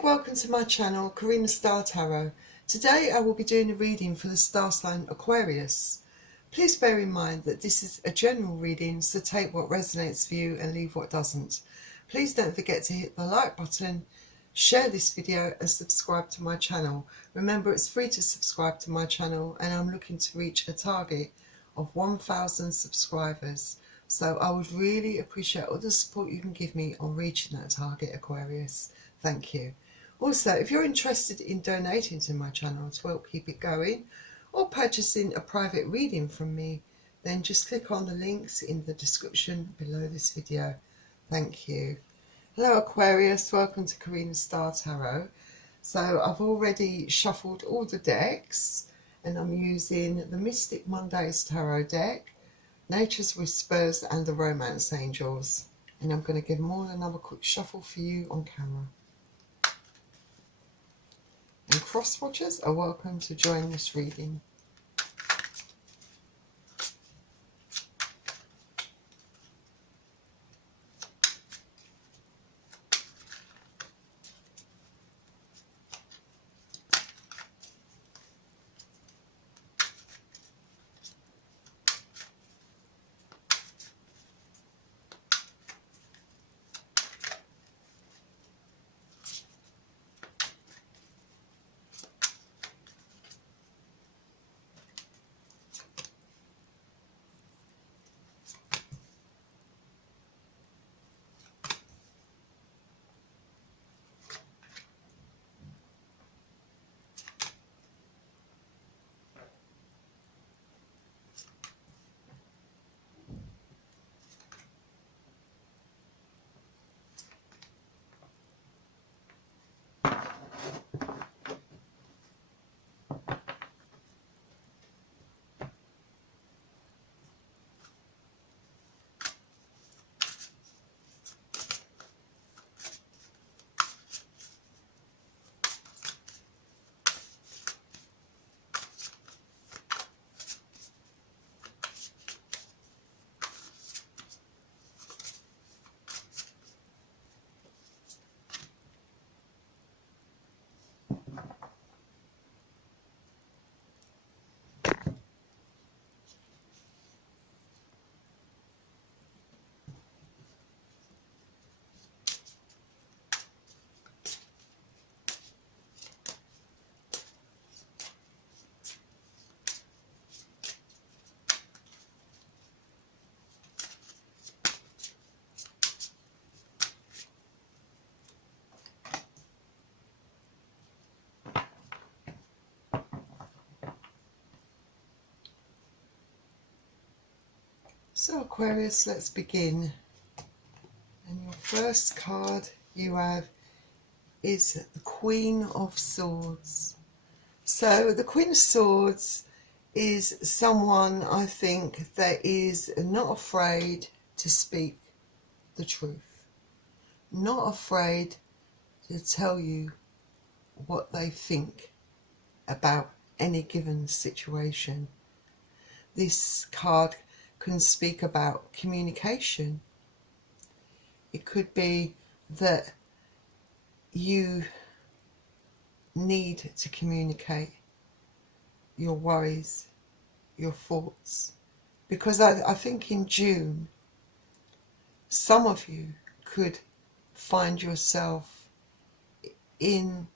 big welcome to my channel, Karina Star Tarot. Today I will be doing a reading for the star sign Aquarius. Please bear in mind that this is a general reading, so take what resonates for you and leave what doesn't. Please don't forget to hit the like button, share this video and subscribe to my channel. Remember, it's free to subscribe to my channel and I'm looking to reach a target of 1,000 subscribers. So I would really appreciate all the support you can give me on reaching that target, Aquarius. Thank you. Also, if you're interested in donating to my channel to help keep it going or purchasing a private reading from me, then just click on the links in the description below this video. Thank you. Hello Aquarius, welcome to Karina Star Tarot. So I've already shuffled all the decks and I'm using the Mystic Mondays Tarot deck, Nature's Whispers and the Romance Angels. And I'm going to give them all another quick shuffle for you on camera. And cross watchers are welcome to join this reading. So Aquarius, let's begin. And your first card you have is the Queen of Swords. So the Queen of Swords is someone, I think, that is not afraid to speak the truth, not afraid to tell you what they think about any given situation. This card can speak about communication. It could be that you need to communicate your worries, your thoughts, because I think in June some of you could find yourself in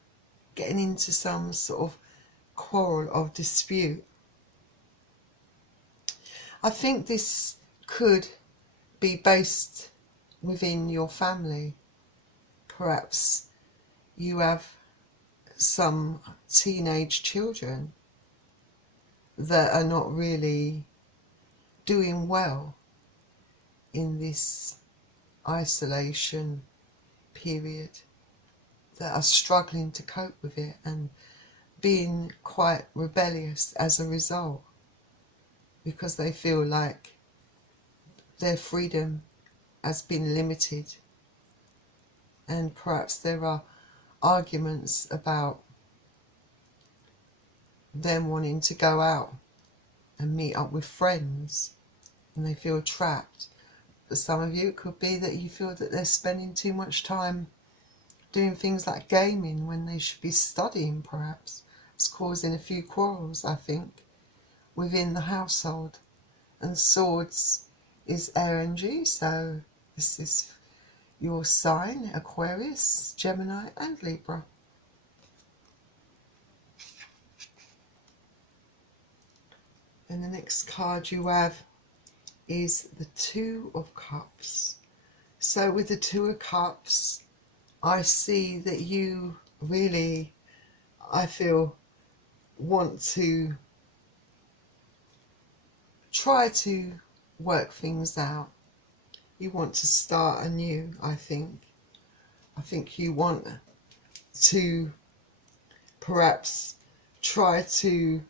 getting into some sort of quarrel or dispute. I think this could be based within your family. Perhaps you have some teenage children that are not really doing well in this isolation period, that are struggling to cope with it and being quite rebellious as a result, because they feel like their freedom has been limited. And perhaps there are arguments about them wanting to go out and meet up with friends and they feel trapped. For some of you, it could be that you feel that they're spending too much time doing things like gaming when they should be studying, perhaps. It's causing a few quarrels, I think, within the household. And swords is air energy, so this is your sign, Aquarius, Gemini and Libra. And the next card you have is the Two of Cups. So with the Two of Cups, I see that you really, I feel, want to try to work things out. You want to start anew, I think. I think you want to perhaps try to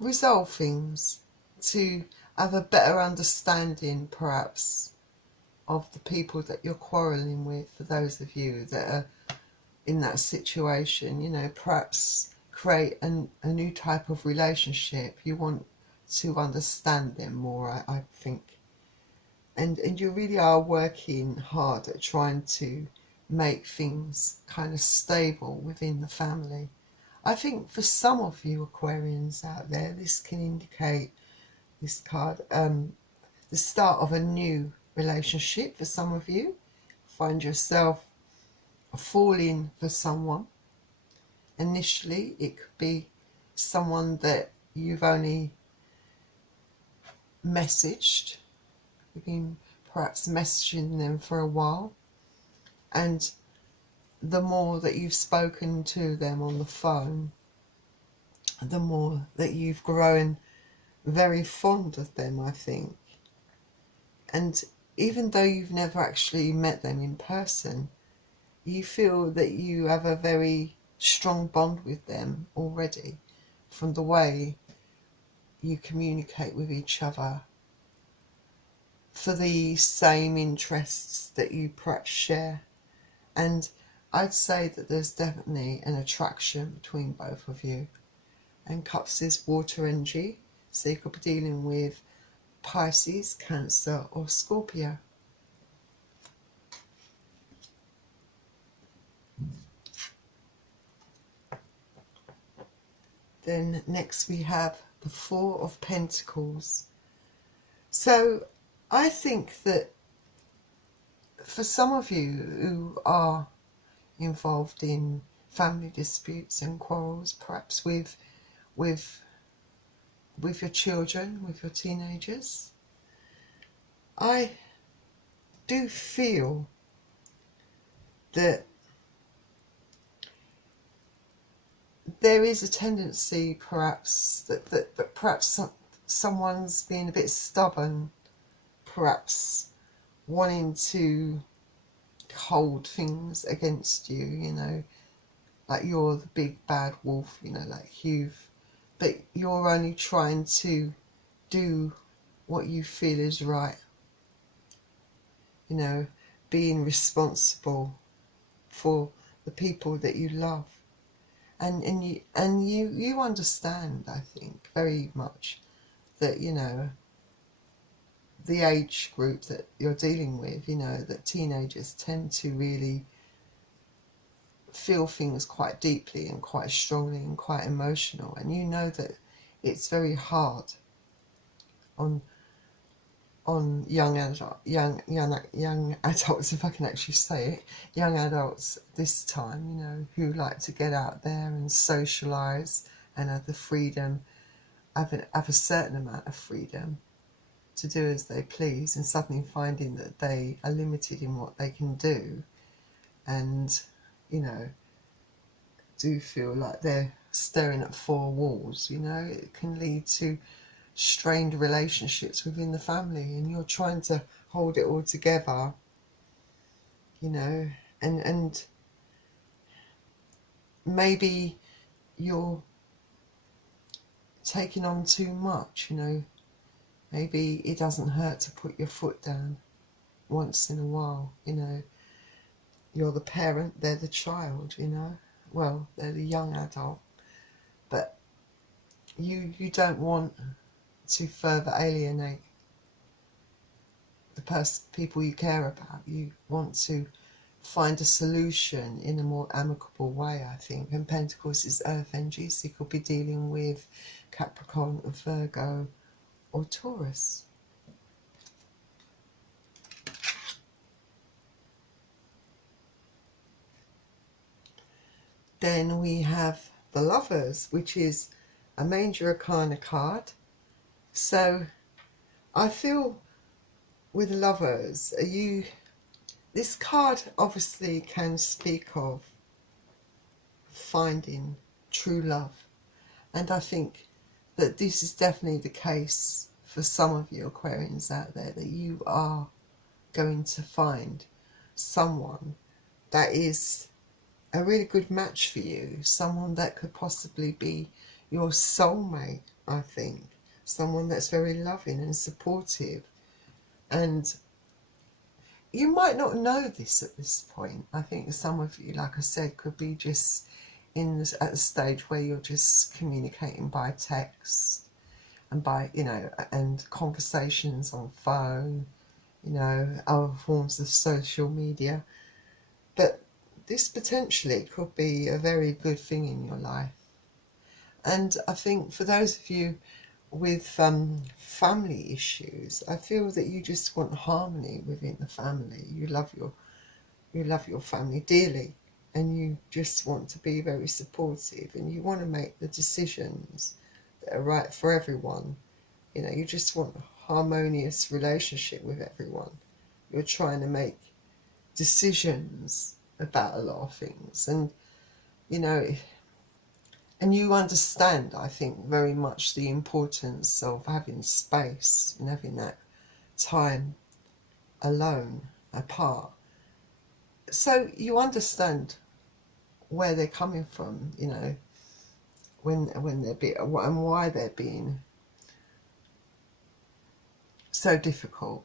resolve things, to have a better understanding perhaps of the people that you're quarrelling with, for those of you that are in that situation, you know, perhaps create a new type of relationship. You want to understand them more, I think. And you really are working hard at trying to make things kind of stable within the family. I think for some of you Aquarians out there, this can indicate, this card, the start of a new relationship. For some of you, find yourself falling for someone. Initially, it could be someone that you've only messaged. You've been perhaps messaging them for a while, and the more that you've spoken to them on the phone, the more that you've grown very fond of them, I think. And even though you've never actually met them in person, you feel that you have a very strong bond with them already, from the way you communicate with each other, for the same interests that you perhaps share. And I'd say that there's definitely an attraction between both of you. And Cups is water energy, so you could be dealing with Pisces, Cancer or Scorpio. Then next we have the Four of Pentacles. So I think that for some of you who are involved in family disputes and quarrels, perhaps with your children, with your teenagers, I do feel that there is a tendency perhaps that perhaps someone's being a bit stubborn, perhaps wanting to hold things against you, you know, like you're the big bad wolf, you know, like but you're only trying to do what you feel is right, you know, being responsible for the people that you love. And you understand, I think, very much that, you know, the age group that you're dealing with, you know, that teenagers tend to really feel things quite deeply and quite strongly and quite emotional, and you know that it's very hard on young adults, if I can actually say it, young adults this time, you know, who like to get out there and socialise and have the freedom, have a certain amount of freedom to do as they please, and suddenly finding that they are limited in what they can do, and, you know, do feel like they're staring at four walls. You know, it can lead to strained relationships within the family, and you're trying to hold it all together, you know, and maybe you're taking on too much, you know. Maybe it doesn't hurt to put your foot down once in a while, you know. You're the parent, they're the child, you know. Well, they're the young adult, but you don't want to further alienate the people you care about. You want to find a solution in a more amicable way, I think. And Pentacles is earth energy, so you could be dealing with Capricorn, Virgo or Taurus. Then we have the Lovers, which is a major arcana card. So I feel with Lovers, this card obviously can speak of finding true love. And I think that this is definitely the case for some of you Aquarians out there, that you are going to find someone that is a really good match for you, someone that could possibly be your soulmate, I think. Someone that's very loving and supportive. And you might not know this at this point. I think some of you, like I said, could be just at the stage where you're just communicating by text and by, and conversations on phone, other forms of social media. But this potentially could be a very good thing in your life. And I think for those of you with family issues, I feel that you just want harmony within the family. You love your family dearly, and you just want to be very supportive, and you want to make the decisions that are right for everyone. You just want a harmonious relationship with everyone. You're trying to make decisions about a lot of things, and and you understand, I think, very much the importance of having space and having that time alone, apart. So you understand where they're coming from, when they're being, and why they're being so difficult.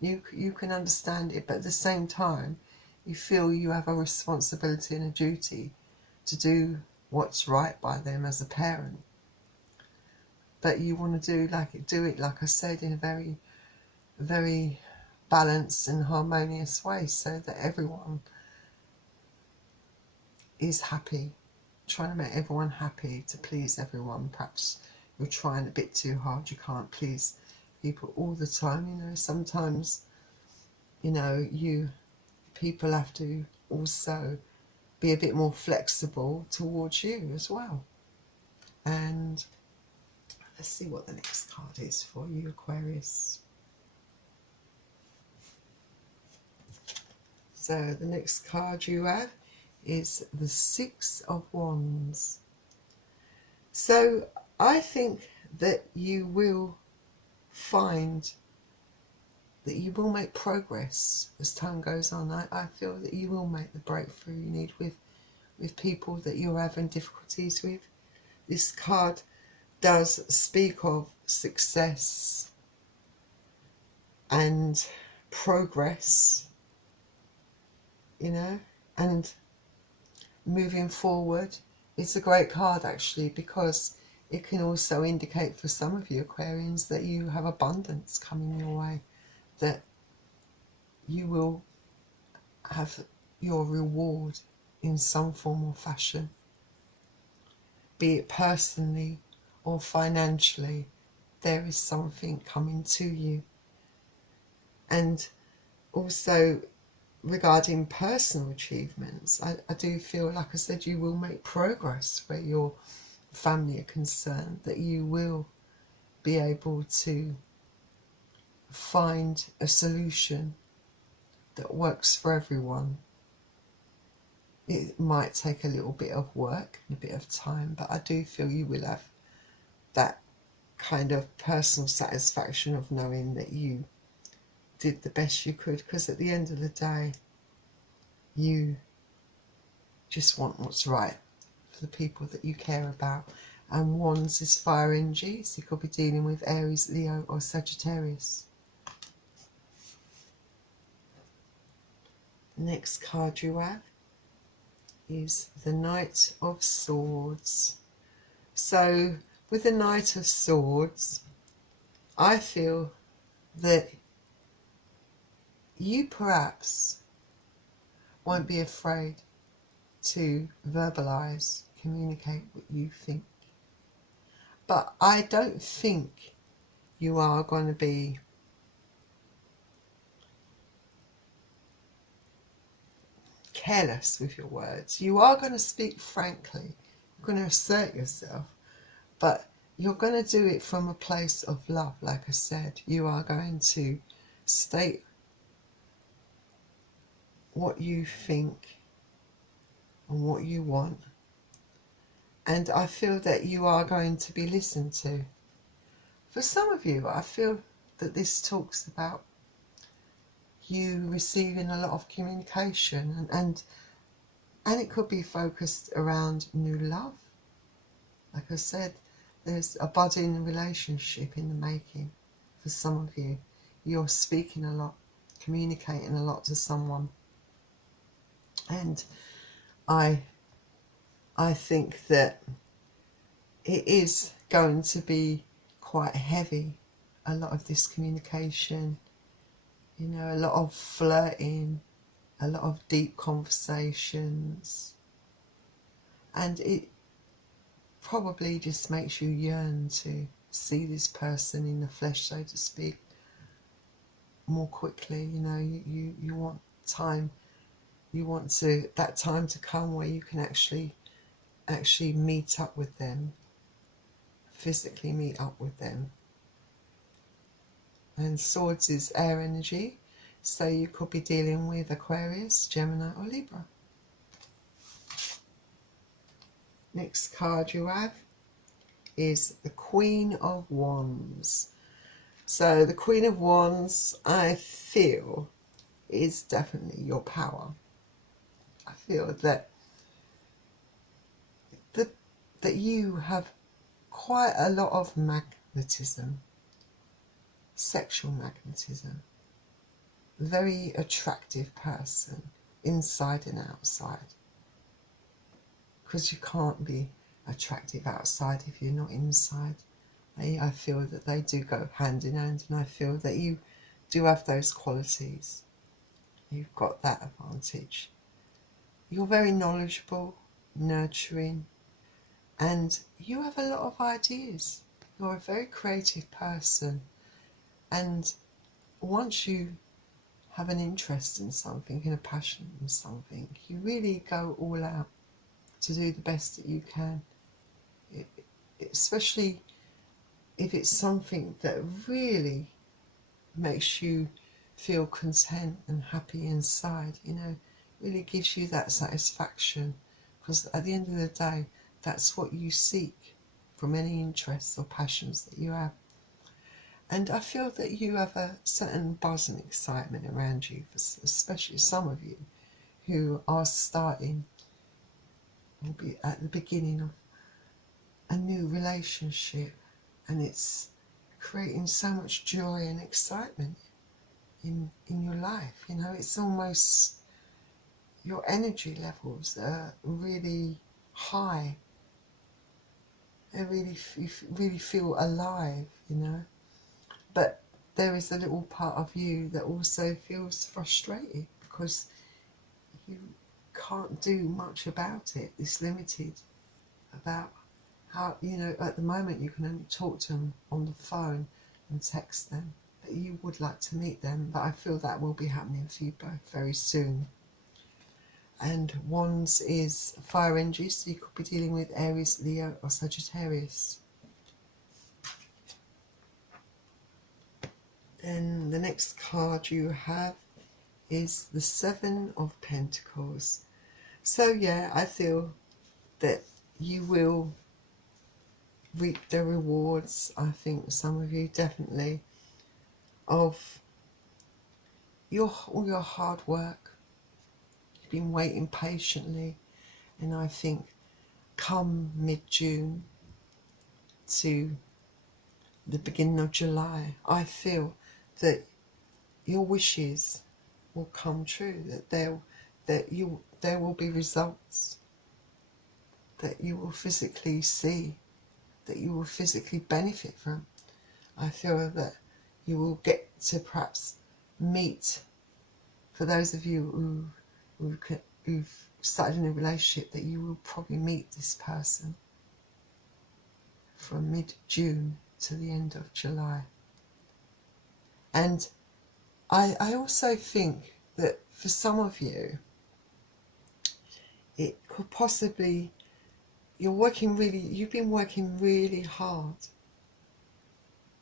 You can understand it, but at the same time, you feel you have a responsibility and a duty to do what's right by them as a parent. But you want to do it, like I said, in a very, very balanced and harmonious way, so that everyone is happy. Trying to make everyone happy, to please everyone. Perhaps you're trying a bit too hard. You can't please people all the time. Sometimes, people have to also be a bit more flexible towards you as well. And let's see what the next card is for you, Aquarius. So the next card you have is the Six of Wands. So I think that you will find that you will make progress as time goes on. I feel that you will make the breakthrough you need with people that you're having difficulties with. This card does speak of success and progress, and moving forward. It's a great card, actually, because it can also indicate for some of you Aquarians that you have abundance coming your way, that you will have your reward in some form or fashion, be it personally or financially. There is something coming to you. And also regarding personal achievements, I do feel, like I said, you will make progress where your family are concerned, that you will be able to find a solution that works for everyone. It might take a little bit of work and a bit of time, but I do feel you will have that kind of personal satisfaction of knowing that you did the best you could, because at the end of the day, you just want what's right for the people that you care about. And Wands is fire energy, so you could be dealing with Aries, Leo or Sagittarius. The next card you have is the Knight of Swords. So with the Knight of Swords, I feel that you perhaps won't be afraid to verbalise, communicate what you think. But I don't think you are going to be careless with your words. You are going to speak frankly. You're going to assert yourself. But you're going to do it from a place of love, like I said. You are going to state what you think and what you want. And I feel that you are going to be listened to. For some of you, I feel that this talks about you receiving a lot of communication, and it could be focused around new love. Like I said, there's a budding relationship in the making for some of you. You're speaking a lot, communicating a lot to someone. And I think that it is going to be quite heavy, a lot of this communication, you know, a lot of flirting, a lot of deep conversations, and it probably just makes you yearn to see this person in the flesh, so to speak, more quickly. You know, you want time, you want that time to come where you can actually meet up with them, physically meet up with them. And Swords is air energy, so you could be dealing with Aquarius, Gemini or Libra. Next card you have is the Queen of Wands. So the Queen of Wands, I feel, is definitely your power. I feel that you have quite a lot of magnetism, sexual magnetism. Very attractive person, inside and outside. Because you can't be attractive outside if you're not inside. I feel that they do go hand in hand, and I feel that you do have those qualities. You've got that advantage. You're very knowledgeable, nurturing, and you have a lot of ideas. You're a very creative person, and once you have an interest in something and a passion in something, you really go all out to do the best that you can. Especially if it's something that really makes you feel content and happy inside, you know, really gives you that satisfaction. Because at the end of the day, that's what you seek from any interests or passions that you have. And I feel that you have a certain buzz and excitement around you, especially some of you who are starting, will be at the beginning of a new relationship, and it's creating so much joy and excitement in your life. You know, it's almost, your energy levels are really high. You really feel alive, you know. But there is a little part of you that also feels frustrated because you can't do much about it. It's limited about how, you know, at the moment you can only talk to them on the phone and text them, but you would like to meet them. But I feel that will be happening for you both very soon. And Wands is fire energy, so you could be dealing with Aries, Leo or Sagittarius. Then the next card you have is the Seven of Pentacles. So yeah, I feel that you will reap the rewards, I think some of you definitely, of all your hard work. You've been waiting patiently, and I think come mid-June to the beginning of July, I feel that your wishes will come true, that there will be results that you will physically see, that you will physically benefit from. I feel that you will get to perhaps meet for those of you who've started in a relationship, that you will probably meet this person from mid-June to the end of July. And I also think that for some of you, it could possibly, you've been working really hard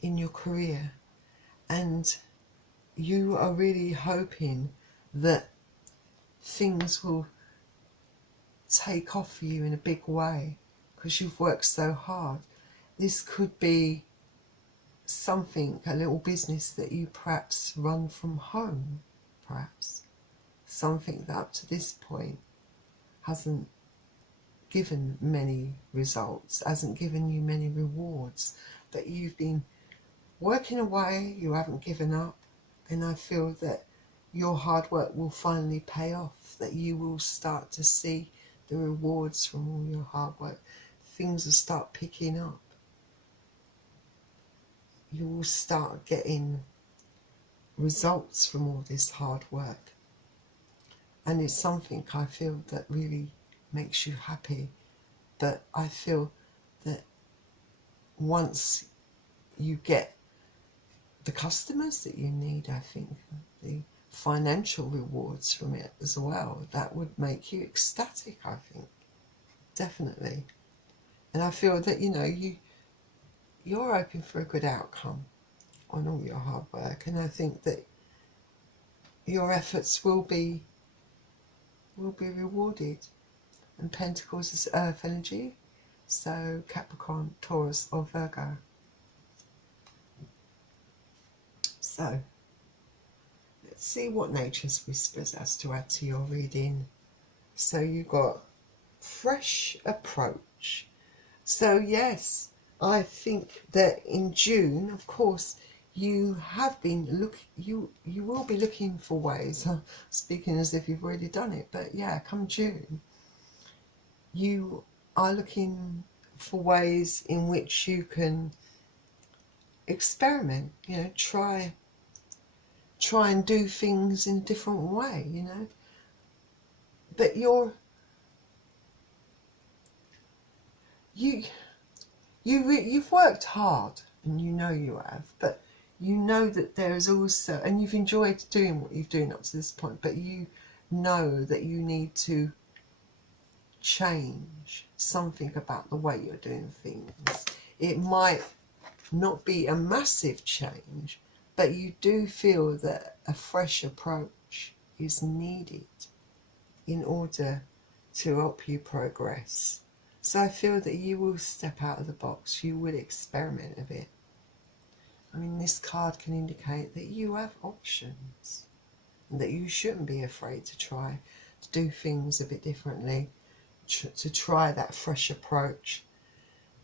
in your career, and you are really hoping that things will take off for you in a big way because you've worked so hard. This could be something, a little business that you perhaps run from home, perhaps something that up to this point hasn't given many results, hasn't given you many rewards, but you've been working away, you haven't given up, and I feel that your hard work will finally pay off, that you will start to see the rewards from all your hard work. Things will start picking up. You will start getting results from all this hard work. And it's something I feel that really makes you happy. But I feel that once you get the customers that you need, I think the financial rewards from it as well, that would make you ecstatic, I think. Definitely. And I feel that, you know, you're hoping for a good outcome on all your hard work, and I think that your efforts will be rewarded. And Pentacles is earth energy, so Capricorn, Taurus or Virgo. So let's see what Nature's Whispers has to add to your reading. So you got fresh approach. So yes, I think that in June, of course, you have been you will be looking for ways, speaking as if you've already done it, but yeah, come June, you are looking for ways in which you can experiment, you know, try and do things in a different way, you know. But you've worked hard, and you know you have, but you know that there is also, and you've enjoyed doing what you've done up to this point, but you know that you need to change something about the way you're doing things. It might not be a massive change, but you do feel that a fresh approach is needed in order to help you progress. So I feel that you will step out of the box, you will experiment a bit. I mean, this card can indicate that you have options and that you shouldn't be afraid to try to do things a bit differently, to try that fresh approach,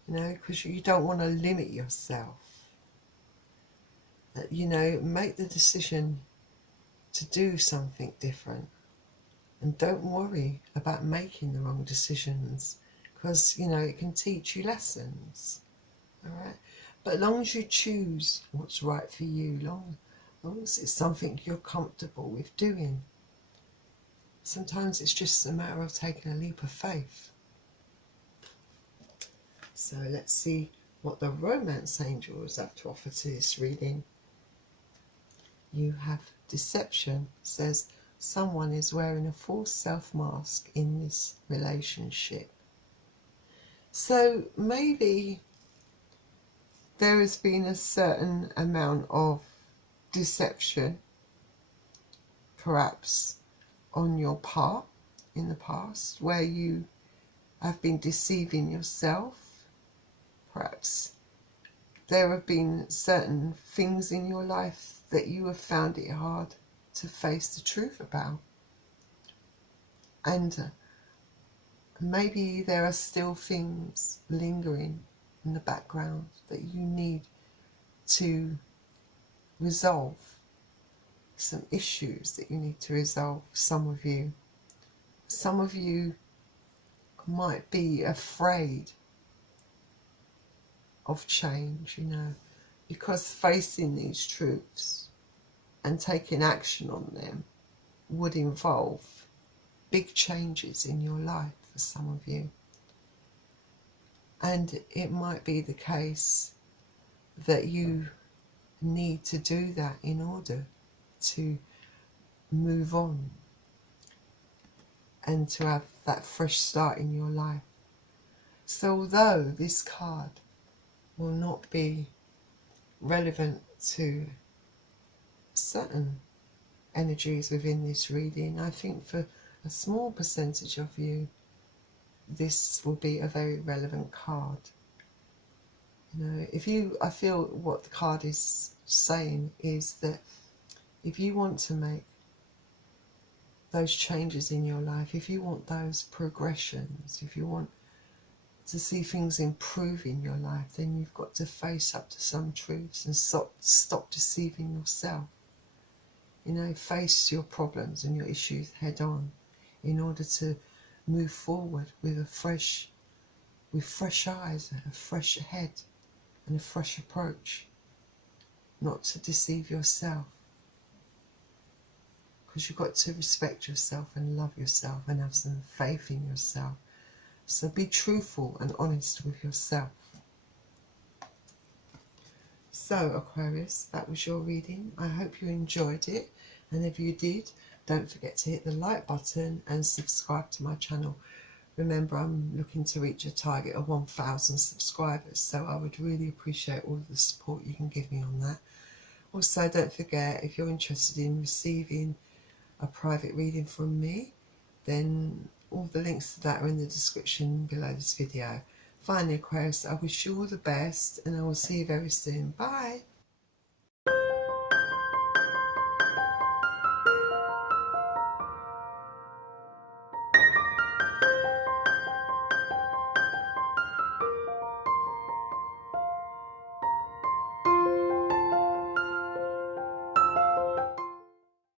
you know, because you don't want to limit yourself. You know, make the decision to do something different, and don't worry about making the wrong decisions, because, you know, it can teach you lessons, all right? But as long as you choose what's right for you, long as it's something you're comfortable with doing. Sometimes it's just a matter of taking a leap of faith. So let's see what the romance angels have to offer to this reading. You have deception, says someone is wearing a false self mask in this relationship. So maybe there has been a certain amount of deception, perhaps on your part in the past, where you have been deceiving yourself. Perhaps there have been certain things in your life that you have found it hard to face the truth about. And maybe there are still things lingering in the background that you need to resolve, some issues that you need to resolve. Some of you might be afraid of change, you know, because facing these truths and taking action on them would involve big changes in your life for some of you. And it might be the case that you need to do that in order to move on and to have that fresh start in your life. So although this card will not be relevant to certain energies within this reading, I think for a small percentage of you this will be a very relevant card. You know, I feel what the card is saying is that if you want to make those changes in your life, if you want those progressions, if you want to see things improve in your life, then you've got to face up to some truths and stop deceiving yourself. You know, face your problems and your issues head on in order to move forward with fresh eyes, a fresh head and a fresh approach. Not to deceive yourself, because you've got to respect yourself and love yourself and have some faith in yourself. So be truthful and honest with yourself. So Aquarius, that was your reading. I hope you enjoyed it, and if you did, don't forget to hit the like button and subscribe to my channel. Remember, I'm looking to reach a target of 1,000 subscribers, so I would really appreciate all the support you can give me on that. Also, don't forget, if you're interested in receiving a private reading from me, then all the links to that are in the description below this video. Finally, Aquarius, I wish you all the best, and I will see you very soon. Bye!